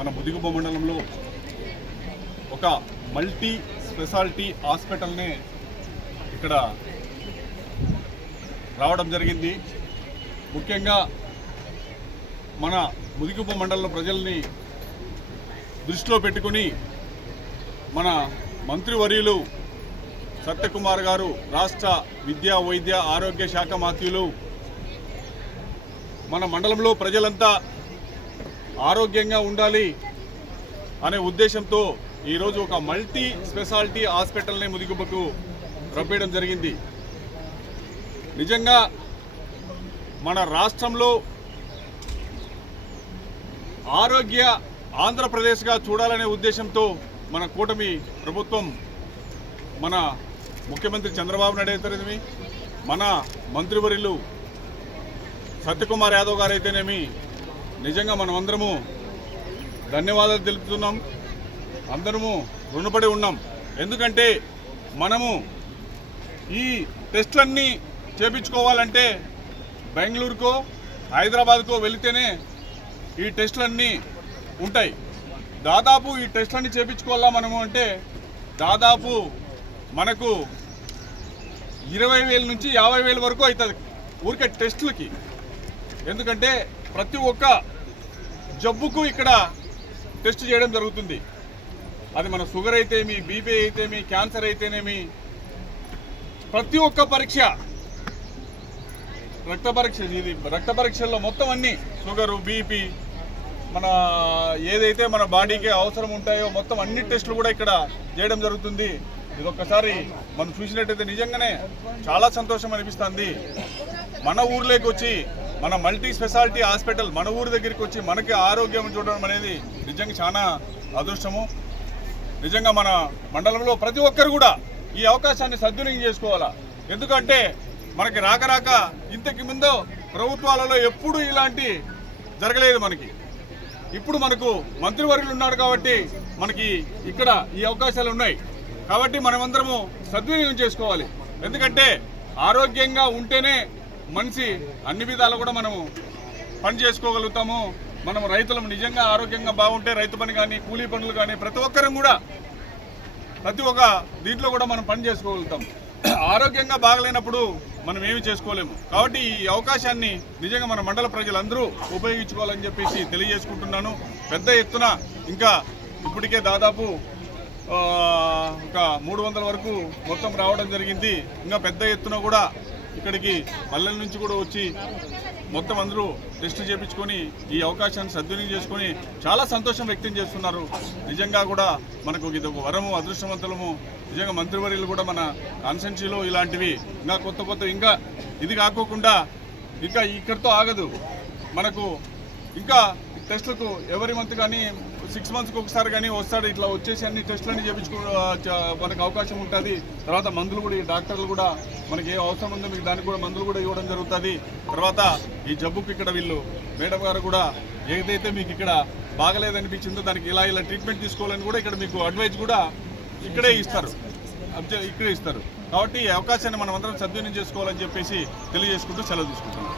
మన ముదిగుబ్బ మండలంలో ఒక మల్టీ స్పెషాలిటీ హాస్పిటల్ని ఇక్కడ రావడం జరిగింది. ముఖ్యంగా మన ముదిగుబ మండలం ప్రజల్ని దృష్టిలో పెట్టుకుని మన మంత్రివర్యులు సత్యకుమార్ గారు రాష్ట్ర విద్యా వైద్య ఆరోగ్య శాఖ మాత్యులు మన మండలంలో ప్రజలంతా ఆరోగ్యంగా ఉండాలి అనే ఉద్దేశంతో ఈరోజు ఒక మల్టీ స్పెషాలిటీ హాస్పిటల్ని ముదిగుబ్బకు రప్పేయడం జరిగింది. నిజంగా మన రాష్ట్రంలో ఆరోగ్య ఆంధ్రప్రదేశ్గా చూడాలనే ఉద్దేశంతో మన కూటమి ప్రభుత్వం మన ముఖ్యమంత్రి చంద్రబాబు నాయుడు అయితేనేమి మన మంత్రివర్యులు సత్యకుమార్ యాదవ్ గారు నిజంగా నిజంగా మనమందరము ధన్యవాదాలు తెలుపుతున్నాం. అందరము రుణపడి ఉన్నాం. ఎందుకంటే మనము ఈ టెస్టులన్నీ చేపించుకోవాలంటే బెంగళూరుకో హైదరాబాద్కో వెళితేనే ఈ టెస్టులన్నీ ఉంటాయి. దాదాపు ఈ టెస్టులన్నీ చేపించుకోవాలా మనము అంటే దాదాపు మనకు ఇరవై వేల నుంచి యాభై వేల వరకు అవుతుంది ఊరికే టెస్టులకి. ఎందుకంటే ప్రతి ఒక్క జబ్బుకు ఇక్కడ టెస్ట్ చేయడం జరుగుతుంది. అది మన షుగర్ అయితేమి బీపీ అయితేమి క్యాన్సర్ అయితేనేమి ప్రతి ఒక్క పరీక్ష రక్త పరీక్ష ఇది రక్త పరీక్షల్లో మొత్తం అన్ని షుగరు బీపీ మన ఏదైతే మన బాడీకి అవసరం ఉంటాయో మొత్తం అన్ని టెస్టులు కూడా ఇక్కడ చేయడం జరుగుతుంది. ఇది ఒక్కసారి మనం చూసినట్టయితే నిజంగానే చాలా సంతోషం అనిపిస్తుంది. మన ఊర్లోకి వచ్చి మన మల్టీ స్పెషాలిటీ హాస్పిటల్ మన ఊరి దగ్గరికి వచ్చి మనకి ఆరోగ్యం చూడడం అనేది నిజంగా చాలా అదృష్టము. నిజంగా మన మండలంలో ప్రతి ఒక్కరు కూడా ఈ అవకాశాన్ని సద్వినియోగం చేసుకోవాలా? ఎందుకంటే మనకి రాక రాక ఇంతకు ముందు ప్రభుత్వాలలో ఎప్పుడూ ఇలాంటి జరగలేదు మనకి. ఇప్పుడు మనకు మంత్రివర్యులు ఉన్నారు కాబట్టి మనకి ఇక్కడ ఈ అవకాశాలు ఉన్నాయి. కాబట్టి మనమందరము సద్వినియోగం చేసుకోవాలి. ఎందుకంటే ఆరోగ్యంగా ఉంటేనే మనిషి అన్ని విధాలు కూడా మనము పని చేసుకోగలుగుతాము. మనం రైతులం నిజంగా ఆరోగ్యంగా బాగుంటే రైతు పని కానీ కూలీ పనులు కానీ ప్రతి ఒక్కరం కూడా ప్రతి ఒక్క దీంట్లో కూడా మనం పని చేసుకోగలుగుతాం. ఆరోగ్యంగా బాగలేనప్పుడు మనం ఏమి చేసుకోలేము. కాబట్టి ఈ అవకాశాన్ని నిజంగా మన మండల ప్రజలందరూ ఉపయోగించుకోవాలని చెప్పేసి తెలియజేసుకుంటున్నాను. పెద్ద ఎత్తున ఇంకా ఇప్పటికే దాదాపు ఒక మూడు వందల వరకు మొత్తం రావడం జరిగింది. ఇంకా పెద్ద ఎత్తున కూడా ఇక్కడికి పల్లెల నుంచి కూడా వచ్చి మొత్తం అందరూ టెస్ట్ చేయించుకొని ఈ అవకాశాన్ని సద్వినియోగం చేసుకొని చాలా సంతోషం వ్యక్తం చేస్తున్నారు. నిజంగా కూడా మనకు ఇది ఒక వరము అదృష్టవంతులము. నిజంగా మంత్రివర్యులు కూడా మన కాన్సెన్సీలో ఇలాంటివి ఇంకా కొత్త కొత్త ఇంకా ఇది కాకోకుండా ఇంకా ఇక్కడితో ఆగదు. మనకు ఇంకా టెస్టులకు ఎవరి మంత్ కానీ సిక్స్ మంత్స్కి ఒకసారి కానీ వస్తాడు. ఇట్లా వచ్చేసి అన్ని టెస్టులన్నీ చేయించుకో మనకు అవకాశం ఉంటుంది. తర్వాత మందులు కూడా ఈ డాక్టర్లు కూడా మనకి ఏ అవసరం ఉందో మీకు దానికి కూడా మందులు కూడా ఇవ్వడం జరుగుతుంది. తర్వాత ఈ జబ్బుకి ఇక్కడ వీళ్ళు మేడం గారు కూడా ఏదైతే మీకు ఇక్కడ బాగలేదనిపించిందో దానికి ఇలా ఇలా ట్రీట్మెంట్ తీసుకోవాలని కూడా ఇక్కడ మీకు అడ్వైజ్ కూడా ఇక్కడే ఇస్తారు. ఇక్కడే ఇస్తారు. కాబట్టి ఈ అవకాశాన్ని మనం అందరం సద్వినియోగం చేసుకోవాలని చెప్పేసి తెలియజేసుకుంటూ సెలవు తీసుకుంటున్నాం.